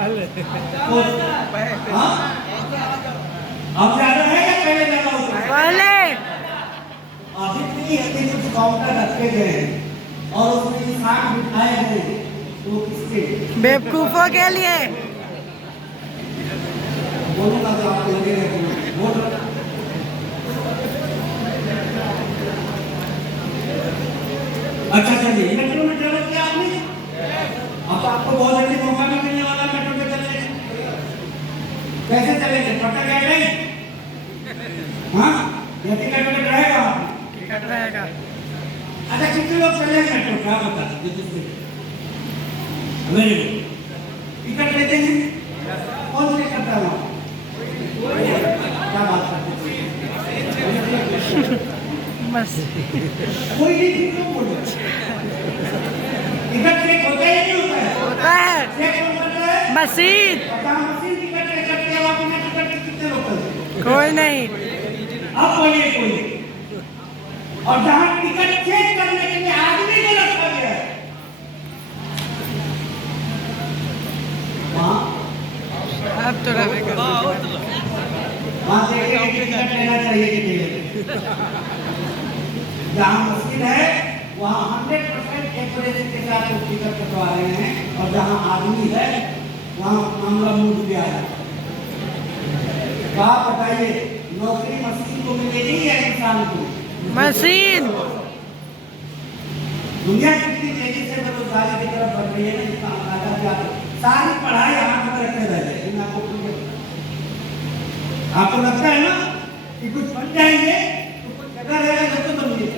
हाँ? अब ज्यादा है या पहले ज्यादा होता है? पहले अभी भी यदि कुछ काउंटर रखे गए हैं और उसमें ये साग बिठाए गए हैं तो किसके? बेवकूफों के लिए। बोलूंगा तो आपको लगेगा बोल रहा। अच्छा चलिए मेट्रो में ट्रेवल किया आपने? अब आपको बहुत जल्दी मौका भी मिलने वाला है मेट्रो में चलने। कैसे चलेंगे? पटक गए नहीं? हाँ? या टिकट विकट रहेगा? टिकट रहेगा। अच्छा कितने लोग चलेंगे मेट्रो? क्या बता दीजिए। Very good. टिकट लेते हैं? कौन से करता है वहाँ? क्या बात करते हैं? बस कोई नहीं क्यों बोल रहे? टिकट चेक होता है या नहीं होता है? होता है। चेक कौन करता है? मशीन। अच्छा मशीन टिकट चेक करती है। वहाँ बिना टिकट के कितने लोग चलते हैं? कोई नहीं। अब बोलिए कोई नहीं। और जहाँ टिकट चेक करने के लिए आदमी को रखा गया है वहाँ अब तो रहेगा। वहाँ देखिए कि टिकट लेना चाहिए कि नहीं लेना। जहाँ मुश्किल है वहाँ 100% एक्यूरेसी के साथ लोग टिकट कटवा रहे हैं और जहाँ आदमी है वहाँ मामला मूड गया है। आप बताइए नौकरी मशीन को मिलेगी या इंसान को? मशीन। दुनिया कितनी तेजी से बेरोजगारी की तरफ बढ़ रही है ना, इसका अंदाजा क्या है? सारी पढ़ाई हाथ में रखे रह जाए। आपको लगता है ना कि कुछ बन जाएंगे तो कुछ जगह रहेगा जब तो बनिए।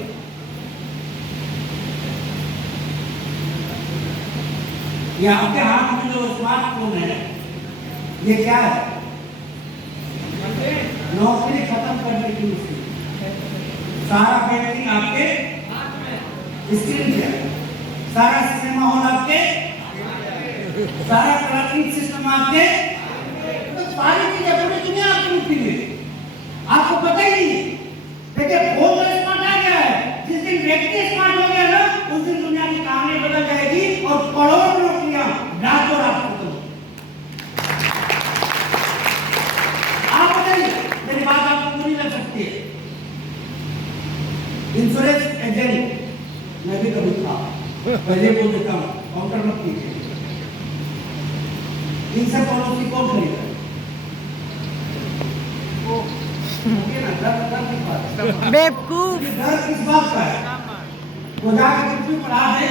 ये आपके हाथ में जो स्मार्टफोन है ये क्या है? नौकरी खत्म करने की मशीन। सारा बैटरी आपके स्क्रीन पे, सारा सिनेमा हॉल आपके, सारा क्लॉकिंग सिस्टम आपके, तो सारी चीजें पूरी दुनिया आपकी मुट्ठी में। आपको पता ही नहीं। देखिए फोन तो स्मार्ट आ गया है। जिस दिन व्यक्ति स्मार्ट हो गया ना उस दिन दुनिया की कहानी बदल जाएगी और करोड़ों नौकरियां रातों रात खत्म। आप बताइए मेरी बात आपको बुरी लग सकती है। इंश्योरेंस एजेंट मैं भी कभी था, पहले बोल देता हूँ काउंटर मत कीजिए। इनसे पॉलिसी कौन खरीदा? बेवकूफ। डर किस बात का है? वो जाकर कुछ भी पढ़ा दे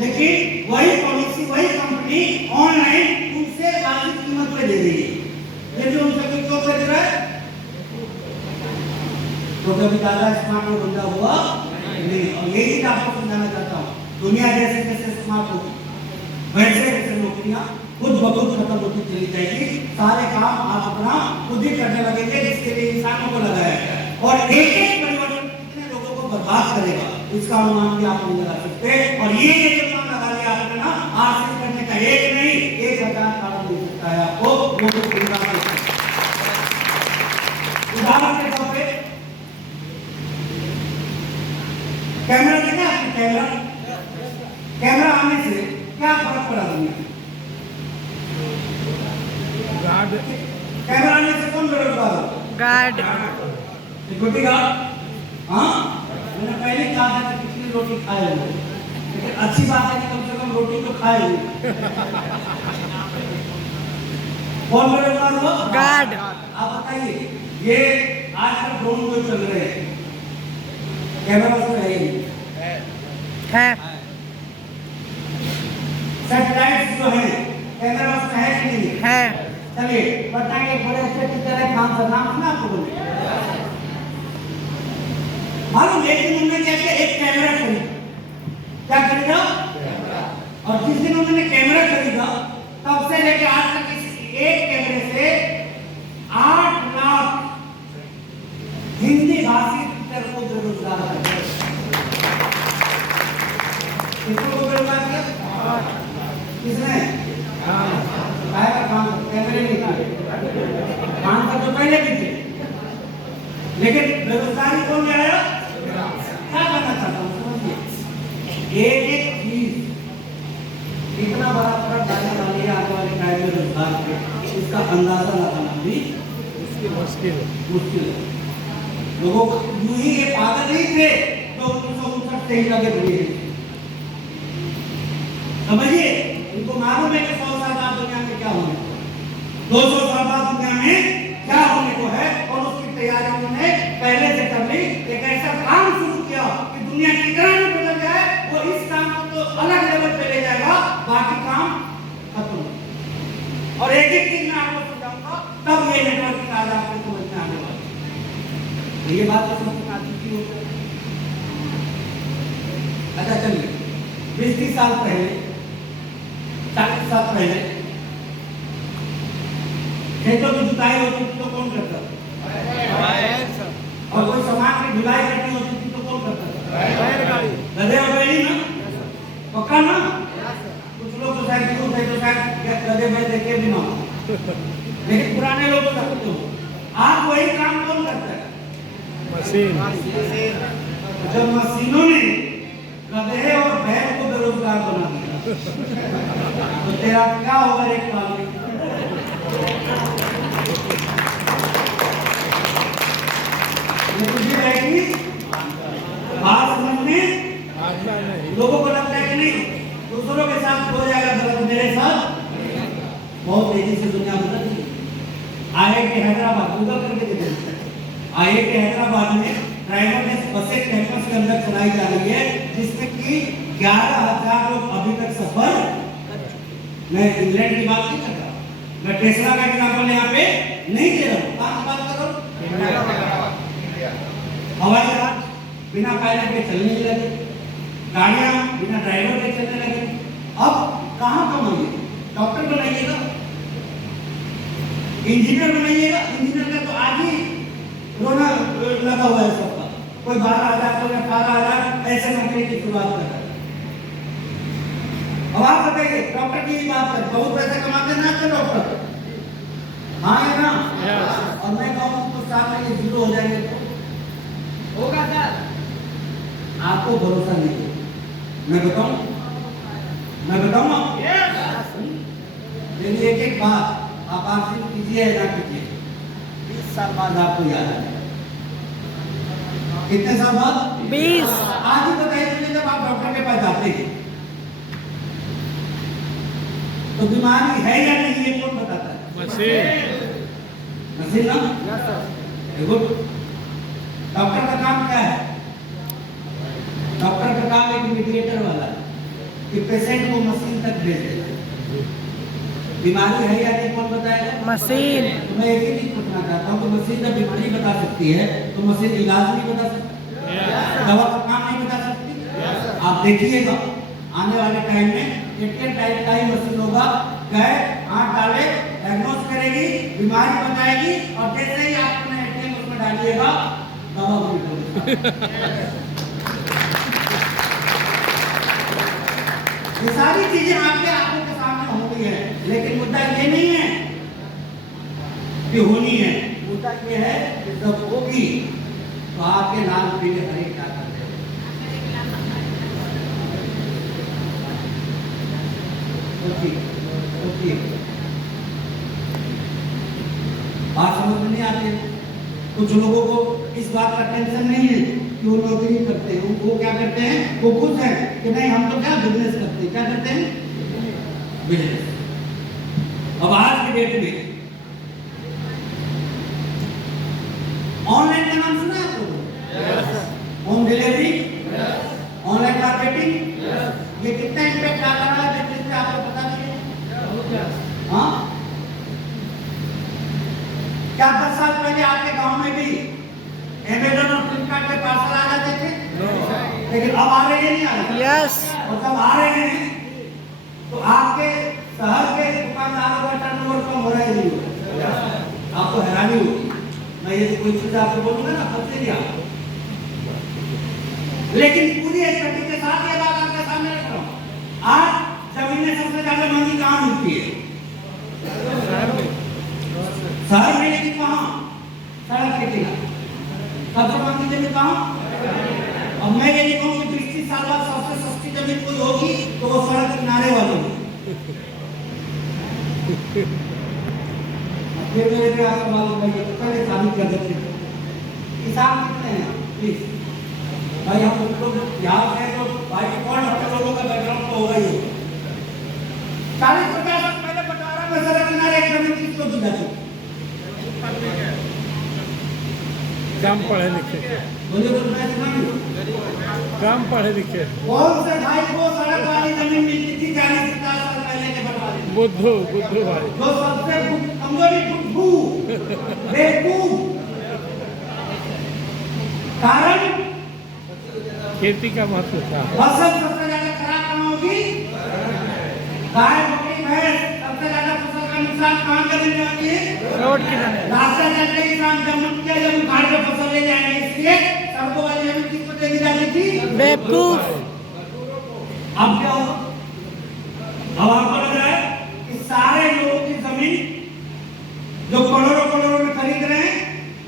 लेकिन वही पॉलिसी वही कंपनी ऑनलाइन उनसे वाजिब कीमत पे दे रही है। लेकिन उनसे कोई क्यों दे रहा है? तो कभी दादा स्मार्ट हो बंदा हुआ नहीं। और यही आपको समझाना चाहता हूँ। दुनिया जैसे जैसे स्मार्ट होगी वैसे वैसे नौकरियां खुद ब खुद खत्म होती चली जाएगी। सारे काम आप अपना खुद ही करने लगेंगे जिसके लिए इंसानों को लगाया गया है। और एक एक परिवर्तन कितने लोगों को बर्बाद करेगा इसका अनुमान भी आप नहीं लगा सकते। और ये अनुमान लगा लिया आपने ना, आज से करने का एक नहीं 1000 कारण दे सकता है आपको। उदाहरण के तौर पे कैमरा देखा आपने? कैमरा आने से क्या फर्क पड़ा दुनिया में? कैमरा आने से कौन बेरोजगार हो? गार्ड। Security guard. हाँ मैंने पहले कहा था कि कितनी रोटी खाए हो, लेकिन अच्छी बात है कि कम से कम रोटी तो खाए हो। कौन बेरोजगार हो? गार्ड। आप बताइए ये आजकल ड्रोन जो चल रहे हैं कैमरा उसमें है सैटेलाइट जो है कैमरा उसमें है कि नहीं है? चलिए पटना के बड़े अच्छे टीचर है खान सर, नाम सुना आपको? बोले मालूम एक दिन उन्होंने क्या किया? एक कैमरा खरीदा। क्या खरीदा? और जिस दिन उन्होंने कैमरा खरीदा तब से लेकर आज तक इस एक कैमरे से 8 लाख हिंदी भाषी टीचर को बेरोजगार है। किसको बेरोजगार किया? किसने? कैमरे नहीं था। काम का तो पहले भी थे लेकिन बेरोजगारी कौन ले आया? क्या करना चाहता हूँ समझिए। एक एक चीज इतना बड़ा फर्क डालने वाली है आने वाले टाइम में। निकाल के इसका अंदाजा लगाना भी मुश्किल मुश्किल है। लोगों को यूं ही ये पागल नहीं थे तो 1959 से ही लगे हुए हैं। समझिए, इनको मालूम है कि 100 साल बाद दुनिया में क्या होने को है, 200 साल बाद दुनिया में क्या होने को है, और उसकी तैयारी उन्होंने पहले से कर ली। एक ऐसा काम शुरू किया कि दुनिया कितना भी बदल जाए, वो इस काम को तो अलग लेवल पे ले जाएगा, बाकी काम खत्म। और एक एक चीज मैं आपको समझाऊंगा, तब ये नेटवर्किंग आज आपको समझ में आने वाली है। तो ये बात तो समझ में आती थी। अच्छा चलिए, 20-30 साल पहले, 40 साल पहले खेतों की जुताई होती थी तो कौन करता था? और कोई सामान की ढुलाई करनी होती थी तो कौन करता था? गधे और बैली ना, पक्का ना। कुछ लोग तो शायद क्यों थे तो शायद गधे बैल देखे भी ना, लेकिन पुराने लोग तो करते हो। आज वही काम कौन करता है? मशीन। जब मशीनों ने गधे और बैल को बेरोजगार बना दिया तो तेरा क्या होगा एक साल में? ये तुझे रहेगी बात समझने। लोगों को लगता है कि नहीं दूसरों के साथ हो जाएगा गलत, मेरे साथ बहुत तेजी से दुनिया बदल रही है। IIT हैदराबाद, गूगल करके देखिए, IIT हैदराबाद में ड्राइवरलेस बसें कैंपस के अंदर चलाई जा रही है, जिसमें कि 11,000 लोग अभी तक सफर। मैं इंग्लैंड की बात नहीं कर रहा, मैं टेस्ला का एग्जांपल यहाँ पे नहीं दे रहा हूँ। कहाँ बात कर रहा हूँ? हवाई जहाज बिना पायलट के चलने लगे, गाड़ियाँ बिना ड्राइवर के चलने लगे। अब कहाँ कमाइए? डॉक्टर बनाइएगा, इंजीनियर बनाइएगा। इंजीनियर का तो आज ही रोना लगा हुआ है सबका। कोई 12,000 कोई 18,000 ऐसे नौकरी की शुरुआत कर रहा है। अब आप बताइए, डॉक्टर की बात कर, बहुत पैसे कमाते हैं ना आपके डॉक्टर? हाँ या ना? और मैं कहूँ तो साल में ये 0 हो जाएंगे तो होगा सर? आपको भरोसा नहीं है। मैं बताऊं यदि एक बात आप आसिफ कीजिए ना कीजिए, 20 साल बाद आपको याद आएगा। कितने साल बाद? 20। आज ही बताइए मुझे, जब आप डॉक्टर के पास जाते हैं तो बीमारी है या नहीं ये कौन बताता है? मशीन ना। गुड। डॉक्टर का काम क्या है? डॉक्टर का काम एक मीडिएटर वाला है कि पेशेंट को मशीन तक भेज देता है। बीमारी है या नहीं कौन बताएगा? मशीन। तो मैं एक ही चीज पूछना चाहता हूँ कि मशीन जब बीमारी बता सकती है तो मशीन इलाज नहीं बता सकती? दवा का काम नहीं बता सकती? आप देखिएगा आने वाले टाइम में एटीएम टाइप का ही मशीन होगा, गए हाथ डाले डायग्नोस करेगी, बीमारी बताएगी, और जैसे ही आप अपने एटीएम उसमें डालिएगा दवा मिल ये सारी चीजें आपके आंखों के सामने हो रही है। लेकिन मुद्दा ये नहीं है कि होनी है, मुद्दा ये है कि जब होगी तो आपके लाल पीले हरे क्या करते हैं? बात समझ में नहीं आती। कुछ लोगों को इस बात का टेंशन नहीं है कि वो नौकरी करते हैं, वो क्या करते हैं, वो खुश हैं कि नहीं हम तो क्या बिजनेस करते हैं। क्या करते हैं? बिजनेस। अब आज की डेट में ऑनलाइन का नाम सुना है आप लोगों? होम डिलीवरी, ऑनलाइन मार्केटिंग, ये कितना इम्पैक्ट आ रहा है बिजनेस पे आपको पता नहीं है? हाँ, क्या 10 साल पहले आपके गांव में भी अमेज़न और फ्लिपकार्ट के पार्सल आ जाते थे? लेकिन अब आ रहे हैं नहीं आ रहे? यस। और जब आ रहे हैं तो आपके शहर के दुकानदारों का टर्नओवर कम हो रहा है नहीं हो रहा? आपको हैरानी होगी। मैं ये कोई चीज आपको बोलूंगा ना समझे नहीं आप, लेकिन पूरी स्टडी के साथ ये बात आपके सामने रख रहा हूँ। आज जमीनें सबसे ज्यादा महंगी कहाँ मिलती है? शहर में, लेकिन वहाँ सड़क के किनारे सबसे महंगी जमीन कहाँ? अब मैं ये नहीं कहूँ कि 20 साल बाद सबसे सस्ती जमीन कोई होगी तो वो सड़क किनारे वाली होगी। फिर मेरे पे आप सवाल उठाइए तो पहले शामिल कर देते हैं। हिसाब कितने हैं प्लीज भाई, हम लोग यहाँ से तो भाई कौन हम लोगों का बैकग्राउंड तो होगा ही। 40-50 साल पहले बंटवारा में सड़क किनारे एक जमीन किसको दी जाती? कम पढ़े लिखे, बोलिए तो मैं सुना नहीं। कम पढ़े लिखे। कौन से भाई को सड़क वाली जमीन मिलती थी 40-50 साल पहले के बंटवारे में? बुद्धू भाई, जो सबसे कमजोरी बुद्धू बेवकूफ। कारण खेती का महत्व था। फसल सबसे ज्यादा खराब कहाँ होगी? गाय बकरी भैंस सबसे ज्यादा फसल का नुकसान कहाँ करने वाली है? रोड किनारे। रास्ता चलते किसान जब उखाड़ के फसल ले जाएंगे, इसलिए सड़कों वाली जमीन किसको दे दी जाती थी? बेवकूफ। अब क्या होगा? अब आपको लग रहा है कि सारे लोगों की जमीन जो करोड़ों में खरीद रहे हैं,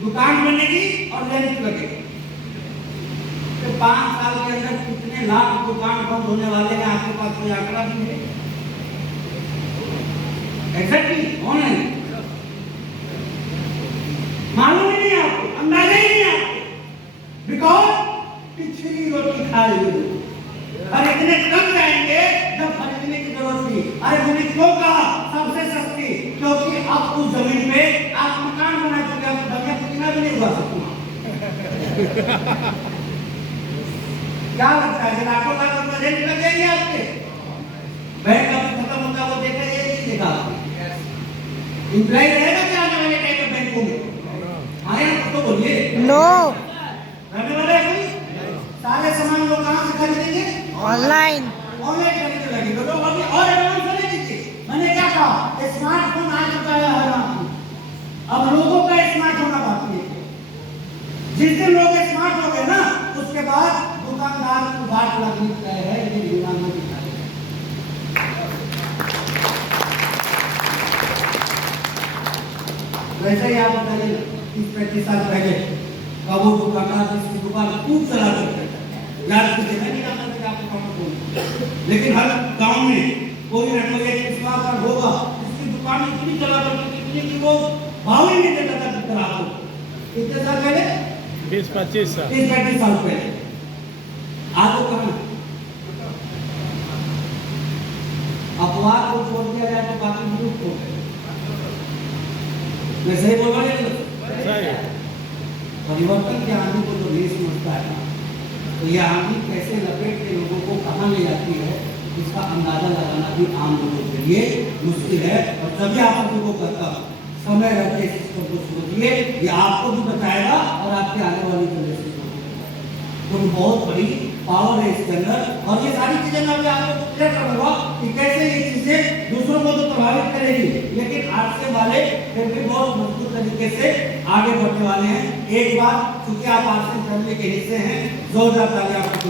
दुकान बनेगी और रेंट लगेगी। 5 साल के अंदर कितने लाख दुकान बंद होने वाले हैं? आपके पास कोई आंकड़ा भी है? एग्जैक्टली कौन है? मालूम ही नहीं आपको, अंदाजा ही नहीं आपको, बिकॉज पिछली रोटी खाई हुई और इतने कम जाएंगे जब खरीदने की जरूरत थी। अरे मैंने क्यों कहा सबसे सस्ती? क्योंकि अब उस जमीन पे आप मकान बना चुके, आप धनिया पुदीना भी नहीं उगा सकते। क्या लगता है लाखों लाख रुपए रेंट लग जाएंगे आपके? बैंक का खत्म होता वो देखा, ये नहीं देखा। इंप्लाई रहेगा क्या आने वाले टाइम में बैंकों में? आए तो बोलिए नो। रहने वाला है कोई? सारे सामान लोग कहाँ से खरीदेंगे? ऑनलाइन। ऑनलाइन खरीदने लगे तो लोग अभी और एडवांस होने दीजिए। मैंने क्या कहा, स्मार्टफोन आ चुका है हर आदमी, अब लोगों का स्मार्ट होना बाकी है। जिस दिन लोग स्मार्ट हो गए ना, उसके बाद दुकानदार को बाट लगनी तय है। ये दुकान में दिखा है। वैसे ही आप बताइए 30-35 साल पहले कब वो दुकानदार जिसकी दुकान खूब चला करते थे, याद कीजिए, मैं नहीं जानता कि आपको कौन बोलूं, लेकिन हर गांव में कोई ना कोई एक दुकानदार होगा जिसकी दुकान इतनी चला करती थी, इतनी कि वो भाव ही नहीं देता था ग्राहक को। कितने साल पहले? 20-25 साल। 30-35 साल पहले। आज वो कहाँ? अपवाद को छोड़ दिया जाए तो बाकी विलुप्त हो गए। मैं सही बोल रहा हूँ? सही। परिवर्तन की आंधी को जो नहीं समझता है ना, तो यह आंधी कैसे लपेट के लोगों को कहाँ ले जाती है, इसका अंदाजा लगाना भी आम लोगों के लिए मुश्किल है। और तभी आप लोगों को कहता हूँ, समय रहते सिस्टम को समझिए, ये आपको भी बचाएगा और आपके आने वाली जनरेशन को। तो बहुत बड़ी पावर है इसके अंदर। और ये सारी चीजें मैं अभी आपको क्लियर करूंगा कि कैसे ये चीजें दूसरों को तो प्रभावित करेगी, लेकिन आज से वाले फिर भी बहुत मजबूत तरीके से आगे बढ़ने वाले हैं। एक बात, चूंकि आप आज से फैमिली के हिस्से हैं, जोरदार ताली आपको।